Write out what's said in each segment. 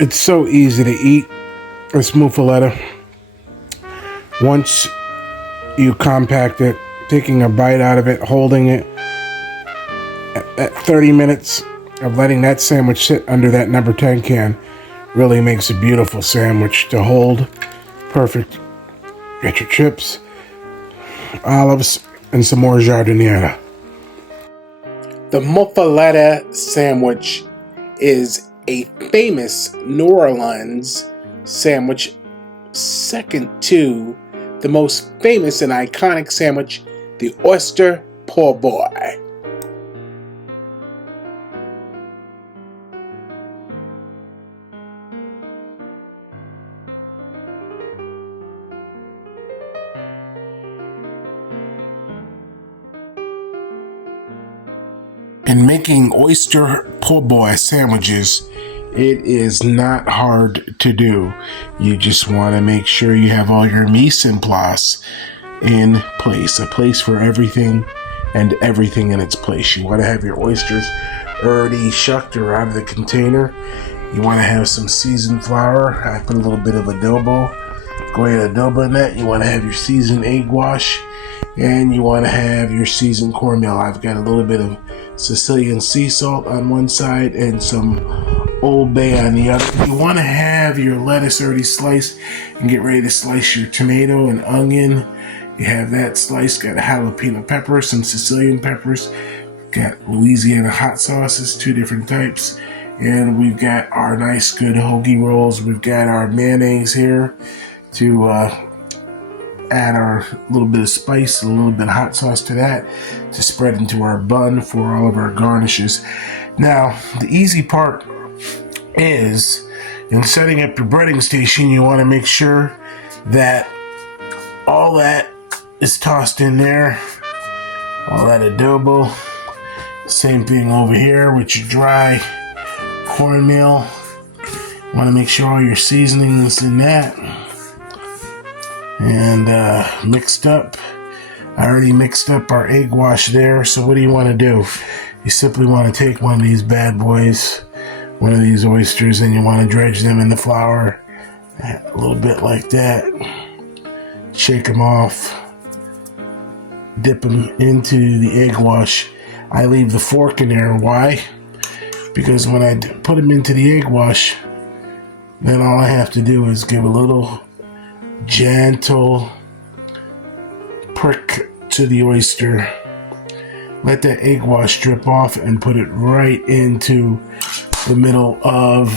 It's so easy to eat, this muffuletta. Once you compact it, taking a bite out of it, holding it, at 30 minutes of letting that sandwich sit under that number 10 can really makes a beautiful sandwich to hold. Perfect. Get your chips, olives, and some more giardiniera. The muffuletta sandwich is a famous New Orleans sandwich, second to the most famous and iconic sandwich, the Oyster Po'Boy. In making Oyster Po'Boy sandwiches, it is not hard to do. You just want to make sure you have all your mise en place in place. A place for everything and everything in its place. You want to have your oysters already shucked or out of the container. You want to have some seasoned flour. I put a little bit of adobo. Go ahead, adobo in that. You want to have your seasoned egg wash. And you want to have your seasoned cornmeal. I've got a little bit of Sicilian sea salt on one side and some Old Bay on the other. You want to have your lettuce already sliced and get ready to slice your tomato and onion. You have that sliced. Got a jalapeno pepper, some Sicilian peppers. Got Louisiana hot sauces, 2 different types. And we've got our nice good hoagie rolls. We've got our mayonnaise here to add our little bit of spice, a little bit of hot sauce to that to spread into our bun for all of our garnishes. Now, the easy part is in setting up your breading station, you want to make sure that all that is tossed in there, all that adobo. Same thing over here with your dry cornmeal. Want to make sure all your seasoning is in that. And mixed up. I already mixed up our egg wash there. So what do you want to do? You simply want to take one of these bad boys, one of these oysters, and you want to dredge them in the flour a little bit like that. Shake them off. Dip them into the egg wash. I leave the fork in there. Why? Because when I put them into the egg wash, then all I have to do is give a little gentle prick to the oyster. Let that egg wash drip off and put it right into the middle of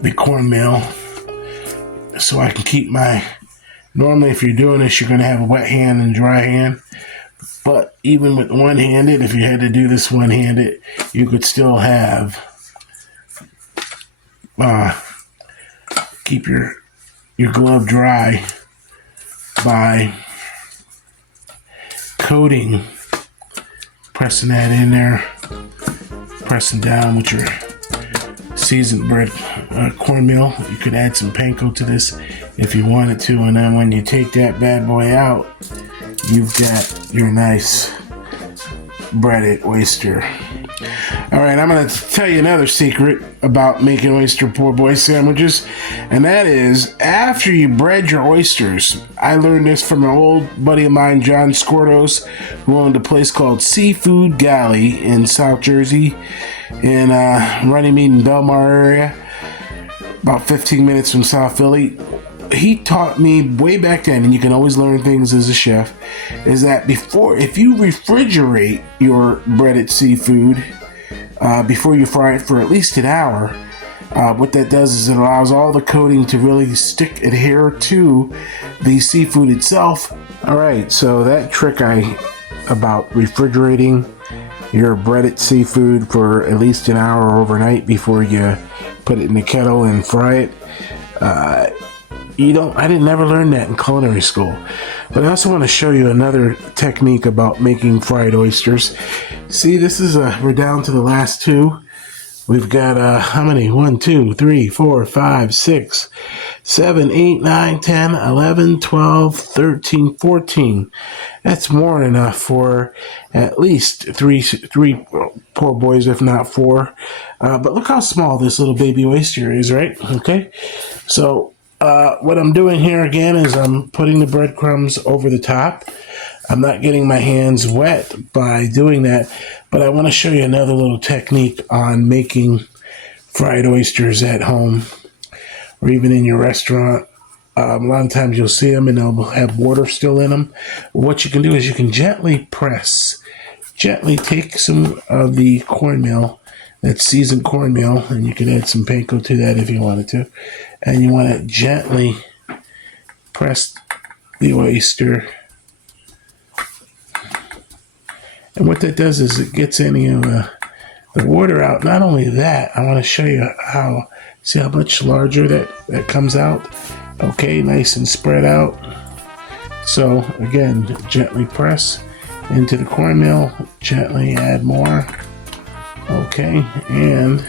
the cornmeal so I can keep my... Normally if you're doing this, you're going to have a wet hand and dry hand. But even with one-handed, if you had to do this one-handed, you could still have... keep your glove dry by coating, pressing that in there, pressing down with your seasoned bread cornmeal. You could add some panko to this if you wanted to, and then when you take that bad boy out, you've got your nice breaded oyster. Alright, I'm going to tell you another secret about making Oyster Po'Boy sandwiches, and that is after you bread your oysters. I learned this from an old buddy of mine, John Scordos, who owned a place called Seafood Galley in South Jersey, in Runnymede and Belmar area, about 15 minutes from South Philly. He taught me way back then, and you can always learn things as a chef, is that if you refrigerate your breaded seafood before you fry it for at least an hour, what that does is it allows all the coating to really adhere to the seafood itself. Alright, so that trick about refrigerating your breaded seafood for at least an hour overnight before you put it in the kettle and fry it, I didn't never learn that in culinary school. But I also want to show you another technique about making fried oysters. See, this is we're down to the last 2. We've got how many? 1, 2, 3, 4, 5, 6, 7, 8, 9, 10, 11, 12, 13, 14. That's more than enough for at least three poor boys, if not four. But look how small this little baby oyster is, right? Okay. So what I'm doing here again is I'm putting the breadcrumbs over the top. I'm not getting my hands wet by doing that, but I want to show you another little technique on making fried oysters at home or even in your restaurant. A lot of times you'll see them and they'll have water still in them. What you can do is you can gently take some of the cornmeal, that seasoned cornmeal, and you can add some panko to that if you wanted to. And you want to gently press the oyster. And what that does is it gets any of the water out. Not only that, I want to show you how, see how much larger that comes out? Okay, nice and spread out. So again, gently press into the cornmeal, gently add more. Okay, and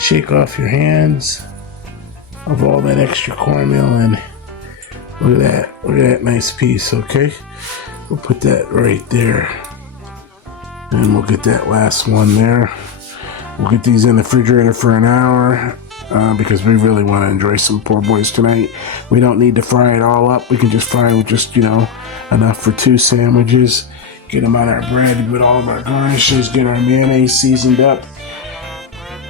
shake off your hands of all that extra cornmeal, and look at that nice piece. Okay, we'll put that right there. And we'll get that last one there. We'll get these in the refrigerator for an hour because we really want to enjoy some poor boys tonight. We don't need to fry it all up. We can just fry with just, enough for 2 sandwiches. Get them on our bread with all of our garnishes. Get our mayonnaise seasoned up.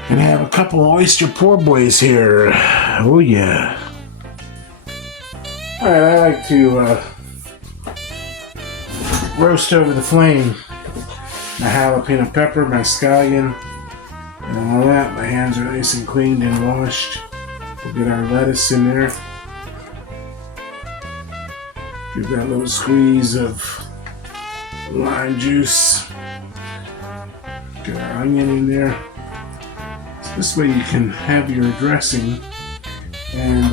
And have a couple of oyster poor boys here. Oh yeah. Alright, I like to roast over the flame my jalapeno pepper, my scallion, and all that. My hands are nice and cleaned and washed. We'll get our lettuce in there. Give that a little squeeze of lime juice. Get our onion in there. So this way you can have your dressing and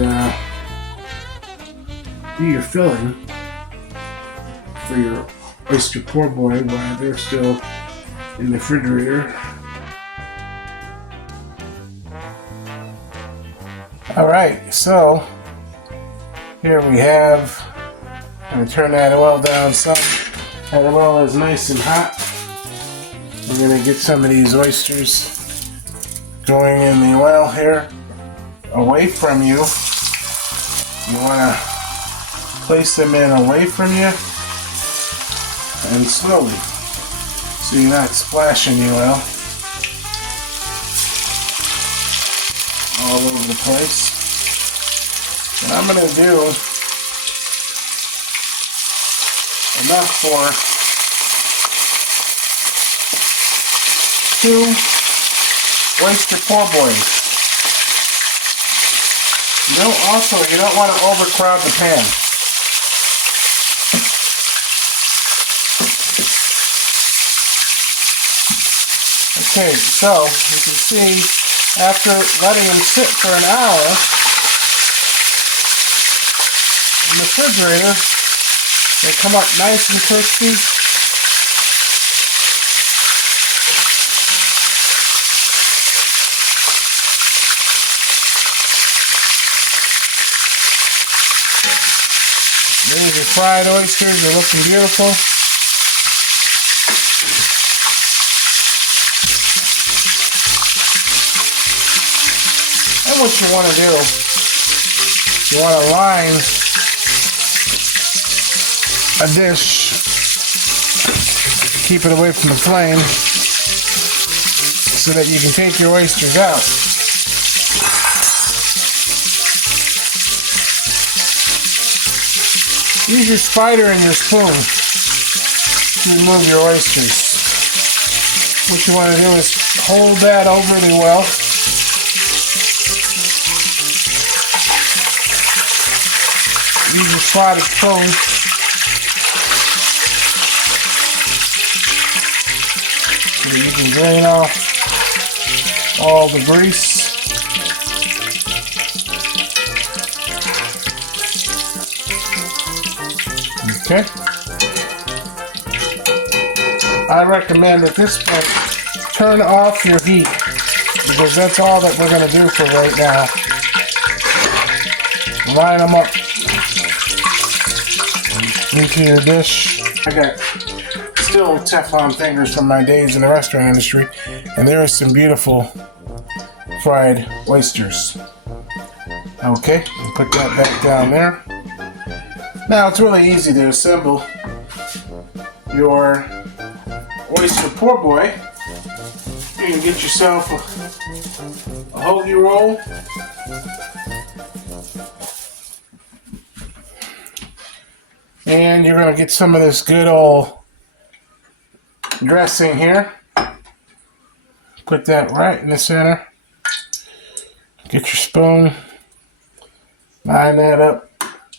do your filling for your oyster poor boy while they're still in the refrigerator. Alright, so here we have, I'm going to turn that oil down some. That oil is nice and hot. We're going to get some of these oysters going in the oil here. Away from you. You want to place them in away from you and slowly, so you're not splashing the oil all over the place. What I'm going to do enough for 2 oyster poor boys. You don't want to overcrowd the pan. Okay, so you can see after letting them sit for an hour in the refrigerator, they come up nice and crispy. There's your fried oysters, they're looking beautiful. And what you want to do, you want to line a dish, keep it away from the flame, so that you can take your oysters out. Use your spider and your spoon to remove your oysters. What you want to do is hold that overly well. Use your slotted spoon. So you can drain off all the grease. Okay. I recommend at this point, turn off your heat, because that's all that we're going to do for right now. line them up into your dish. I got still Teflon fingers from my days in the restaurant industry, and there are some beautiful fried oysters. Okay, put that back down there. Now it's really easy to assemble your Oyster Po'Boy. You can get yourself a hoagie roll. And you're going to get some of this good old dressing here. Put that right in the center. Get your spoon. Line that up.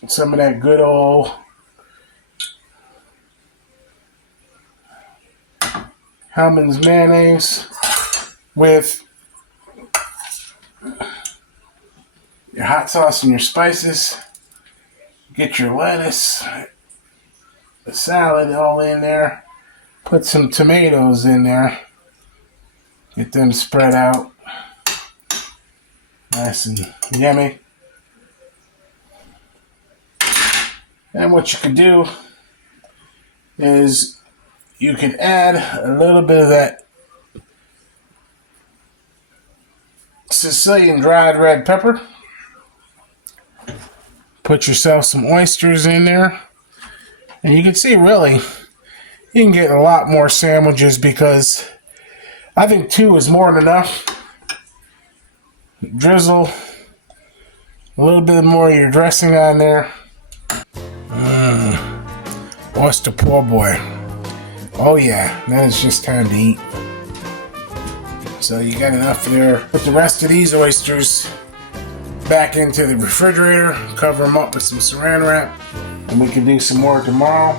Some of that good old Hellmann's mayonnaise with your hot sauce and your spices. Get your lettuce, the salad all in there. Put some tomatoes in there. Get them spread out. Nice and yummy. And what you can do is you can add a little bit of that Sicilian dried red pepper. Put yourself some oysters in there. And you can see really, you can get a lot more sandwiches because I think 2 is more than enough. Drizzle a little bit more of your dressing on there. Oyster Po'Boy. Oh yeah, then it's just time to eat. So you got enough there. Put the rest of these oysters back into the refrigerator. Cover them up with some saran wrap. And we can do some more tomorrow.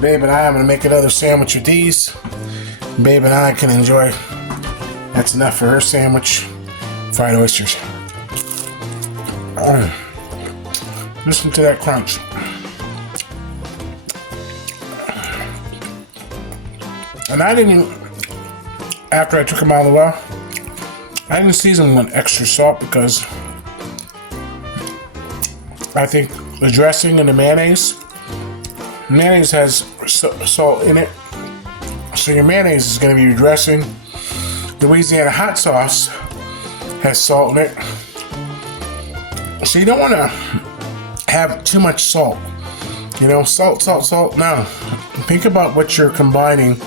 Babe and I am going to make another sandwich with these. Babe and I can enjoy. That's enough for her sandwich. Fried oysters. Listen to that crunch. And I didn't even, after I took them out of the well, I didn't season them with extra salt because I think the dressing and the mayonnaise has salt in it. So your mayonnaise is going to be your dressing. The Louisiana hot sauce has salt in it. So you don't want to have too much salt. You know, salt. No. Think about what you're combining.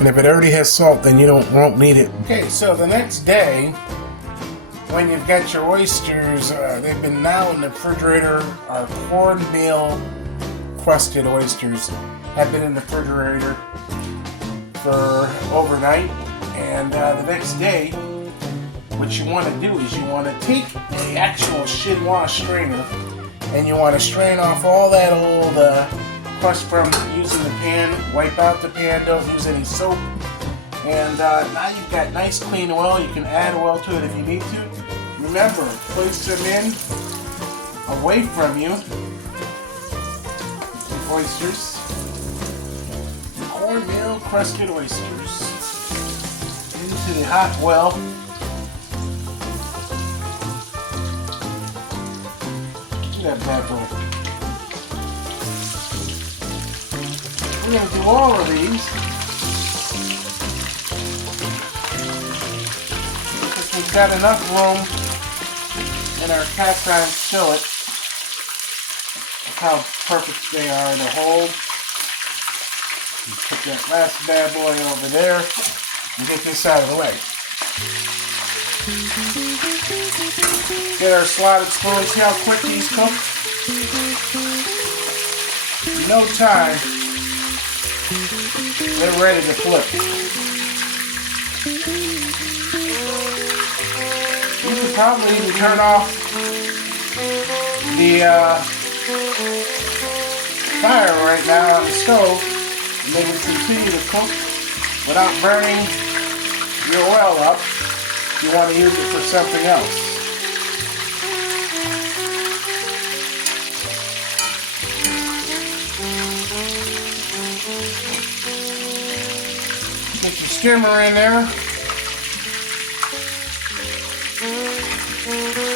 And if it already has salt, then you won't need it. Okay, so the next day, when you've got your oysters, they've been now in the refrigerator. Our cornmeal crusted oysters have been in the refrigerator for overnight. And the next day, what you want to do is you want to take the actual chinois strainer and you want to strain off all that old crust from using the pan. Wipe out the pan, don't use any soap. And now you've got nice clean oil. You can add oil to it if you need to. Remember, place them in away from you. The oysters. The cornmeal crusted oysters into the hot well. Look at that bad boy. We're going to do all of these because we've got enough room in our cast iron skillet. Look how perfect they are to hold. Put that last bad boy over there and get this out of the way. Get our slotted spoons. See how quick these cook? No time. They're ready to flip. You could probably even turn off the fire right now on the stove and they would continue to cook without burning your oil up if you want to use it for something else. Get your skimmer in there.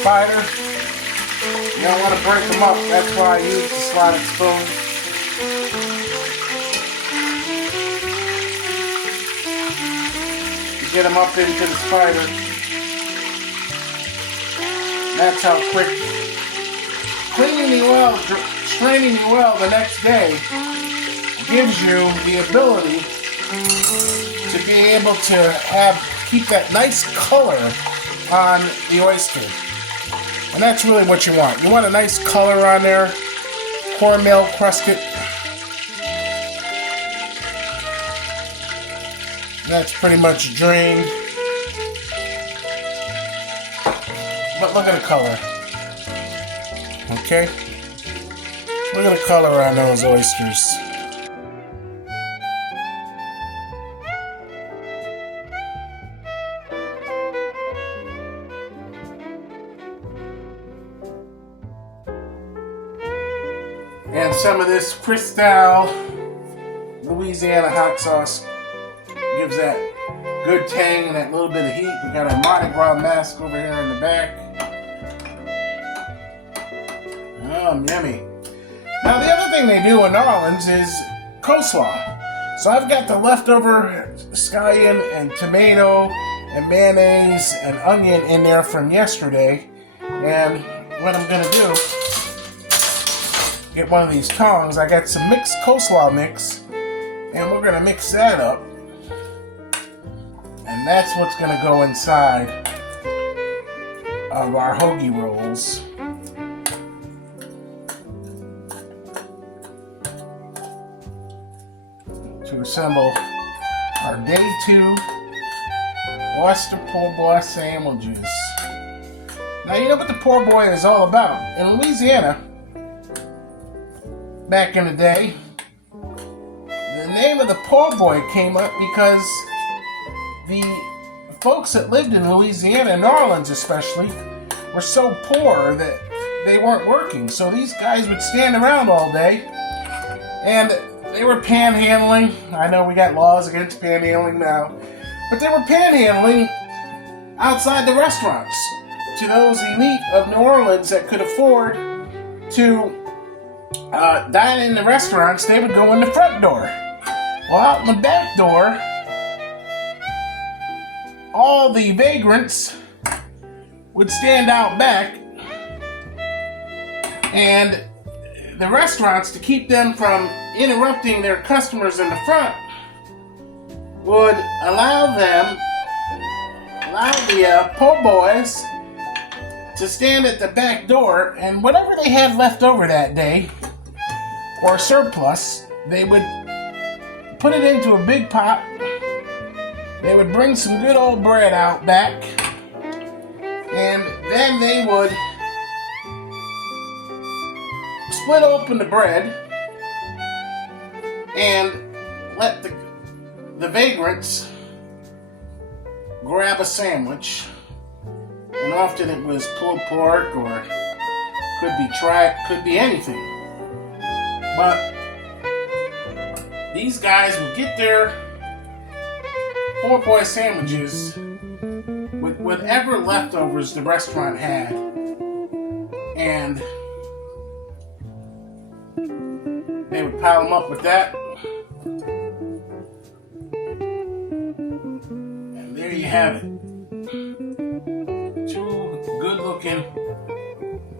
Spider. You don't want to break them up. That's why I use the slotted spoon. You get them up into the spider. That's how quick. Cleaning the oil, straining the oil the next day gives you the ability to be able to keep that nice color on the oyster. And that's really what you want. You want a nice color on there, cornmeal crusted. That's pretty much drained. But look at the color. Okay? Look at the color on those oysters. And some of this Cristal Louisiana hot sauce gives that good tang and that little bit of heat. We got our Mardi Gras mask over here in the back. Yummy. Now the other thing they do in New Orleans is coleslaw. So I've got the leftover scallion and tomato and mayonnaise and onion in there from yesterday. And what I'm going to do, get one of these tongs. I got some mixed coleslaw mix, and we're gonna mix that up, and that's what's gonna go inside of our hoagie rolls. To assemble our day 2 Oyster Po'Boy sandwiches. Now you know what the poor boy is all about. In Louisiana, back in the day, the name of the poor boy came up because the folks that lived in Louisiana, New Orleans especially, were so poor that they weren't working. So these guys would stand around all day, and they were panhandling. I know we got laws against panhandling now, but they were panhandling outside the restaurants to those elite of New Orleans that could afford to dine in the restaurants. They would go in the front door. Well, out in the back door, all the vagrants would stand out back, and the restaurants, to keep them from interrupting their customers in the front, would allow the po' boys to stand at the back door, and whatever they had left over that day, or surplus, they would put it into a big pot. They would bring some good old bread out back, and then they would split open the bread and let the vagrants grab a sandwich. And often it was pulled pork, or could be tripe, could be anything. But these guys would get their poor boy sandwiches with whatever leftovers the restaurant had, and they would pile them up with that. And there you have it. 2 good-looking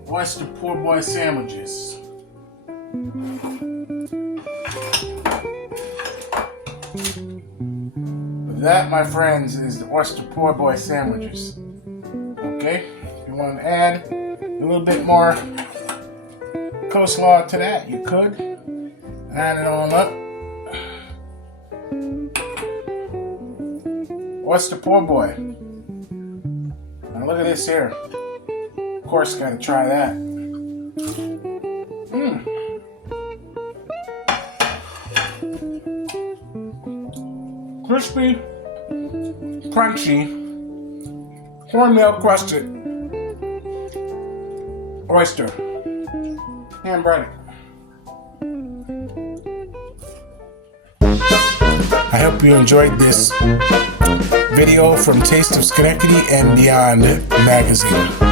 Oyster Po'Boy sandwiches. That, my friends, is the Oyster Po'Boy sandwiches. Okay? If you want to add a little bit more coleslaw to that, you could. Add it on up. Oyster Po'Boy. Now look at this here. Of course, gotta try that. Crispy, crunchy, cornmeal crusted oyster, hand breaded. I hope you enjoyed this video from Taste of Schenectady and Beyond magazine.